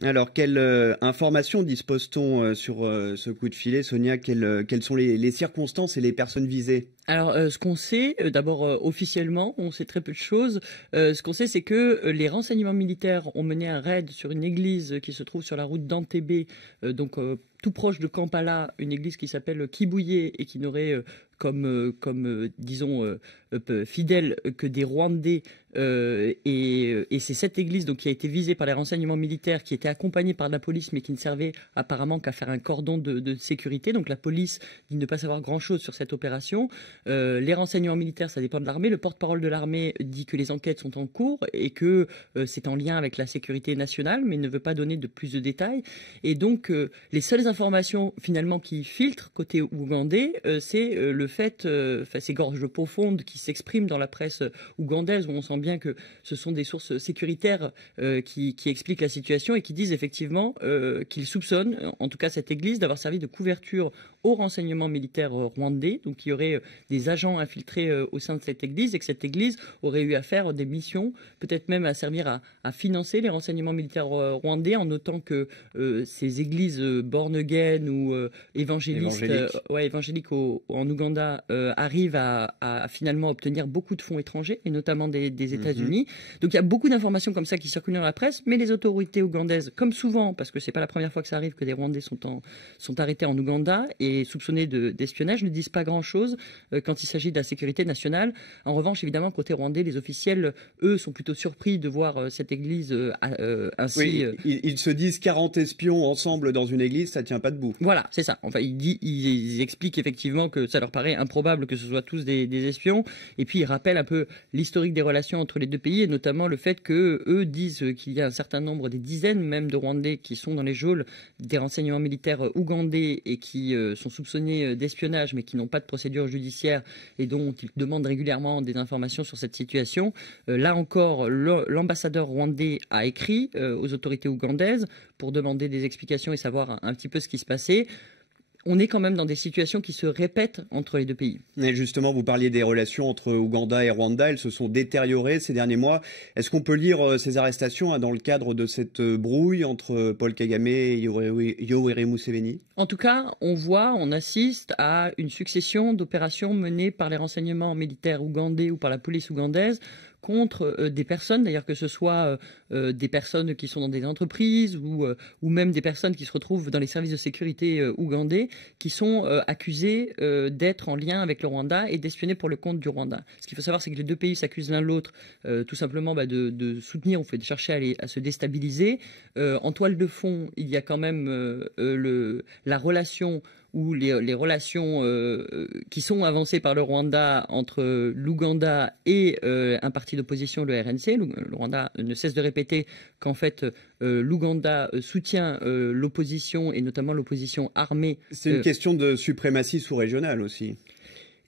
Alors, quelle information dispose-t-on sur ce coup de filet, Sonia? Quelles sont les circonstances et les personnes visées? Alors, ce qu'on sait, d'abord officiellement, on sait très peu de choses. Ce qu'on sait, c'est que les renseignements militaires ont mené un raid sur une église qui se trouve sur la route d'Entebbe, tout proche de Kampala, une église qui s'appelle Kibuye et qui n'aurait disons, fidèles que des Rwandais. Et c'est cette église donc, qui a été visée par les renseignements militaires, qui était accompagnée par la police, mais qui ne servait apparemment qu'à faire un cordon de sécurité. Donc la police dit ne pas savoir grand-chose sur cette opération. Les renseignements militaires, ça dépend de l'armée. Le porte-parole de l'armée dit que les enquêtes sont en cours et que c'est en lien avec la sécurité nationale, mais ne veut pas donner de plus de détails. Et donc, les seules informations finalement qui filtrent côté ougandais, c'est le fait, ces gorges profondes qui s'expriment dans la presse ougandaise, où on sent bien que ce sont des sources sécuritaires qui expliquent la situation et qui disent effectivement qu'ils soupçonnent, en tout cas cette église, d'avoir servi de couverture aux renseignements militaires rwandais, donc il y aurait des agents infiltrés au sein de cette église et que cette église aurait eu à faire des missions, peut-être même à servir à financer les renseignements militaires rwandais, en notant que ces églises born again ou évangéliques en Ouganda arrivent à finalement obtenir beaucoup de fonds étrangers, et notamment des États-Unis. Donc il y a beaucoup d'informations comme ça qui circulent dans la presse, mais les autorités ougandaises, comme souvent, parce que c'est pas la première fois que ça arrive que des Rwandais sont arrêtés en Ouganda et soupçonnés d'espionnage, ne disent pas grand-chose quand il s'agit de la sécurité nationale. En revanche, évidemment, côté rwandais, les officiels, eux, sont plutôt surpris de voir cette église ainsi. Oui, ils se disent 40 espions ensemble dans une église, ça tient pas debout. Voilà, c'est ça. Enfin, ils expliquent effectivement que ça leur paraît improbable que ce soit tous des espions. Et puis, ils rappellent un peu l'historique des relations entre les deux pays, et notamment le fait que eux disent qu'il y a un certain nombre, des dizaines même de Rwandais qui sont dans les geôles des renseignements militaires ougandais et qui sont soupçonnés d'espionnage, mais qui n'ont pas de procédure judiciaire et dont ils demandent régulièrement des informations sur cette situation. Là encore, l'ambassadeur rwandais a écrit aux autorités ougandaises pour demander des explications et savoir un petit peu ce qui se passait. On est quand même dans des situations qui se répètent entre les deux pays. Et justement, vous parliez des relations entre Ouganda et Rwanda, elles se sont détériorées ces derniers mois. Est-ce qu'on peut lire ces arrestations dans le cadre de cette brouille entre Paul Kagame et Yoweri Museveni? En tout cas, on assiste à une succession d'opérations menées par les renseignements militaires ougandais ou par la police ougandaise contre des personnes, d'ailleurs que ce soit des personnes qui sont dans des entreprises ou même des personnes qui se retrouvent dans les services de sécurité ougandais, qui sont accusées d'être en lien avec le Rwanda et d'espionner pour le compte du Rwanda. Ce qu'il faut savoir, c'est que les deux pays s'accusent l'un l'autre tout simplement de soutenir, de chercher à se déstabiliser. En toile de fond, il y a quand même la relation ou les relations qui sont avancées par le Rwanda entre l'Ouganda et un parti d'opposition, le RNC. Le Rwanda ne cesse de répéter qu'en fait l'Ouganda soutient l'opposition et notamment l'opposition armée. C'est une question de suprématie sous-régionale aussi.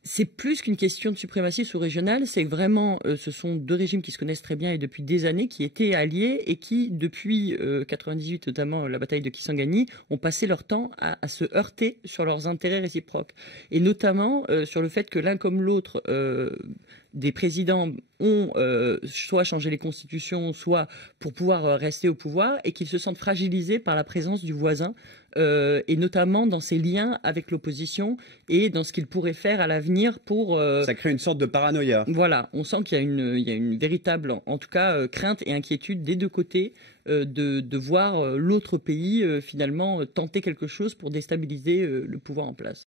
C'est plus qu'une question de suprématie sous-régionale, c'est que vraiment, ce sont deux régimes qui se connaissent très bien et depuis des années, qui étaient alliés et qui, depuis 98, notamment la bataille de Kisangani, ont passé leur temps à se heurter sur leurs intérêts réciproques. Et notamment sur le fait que l'un comme l'autre des présidents ont soit changé les constitutions, soit pour pouvoir rester au pouvoir, et qu'ils se sentent fragilisés par la présence du voisin, et notamment dans ses liens avec l'opposition et dans ce qu'il pourrait faire à l'avenir pour... Ça crée une sorte de paranoïa. Voilà, on sent qu'il y a une véritable, en tout cas, crainte et inquiétude des deux côtés de voir l'autre pays finalement tenter quelque chose pour déstabiliser le pouvoir en place.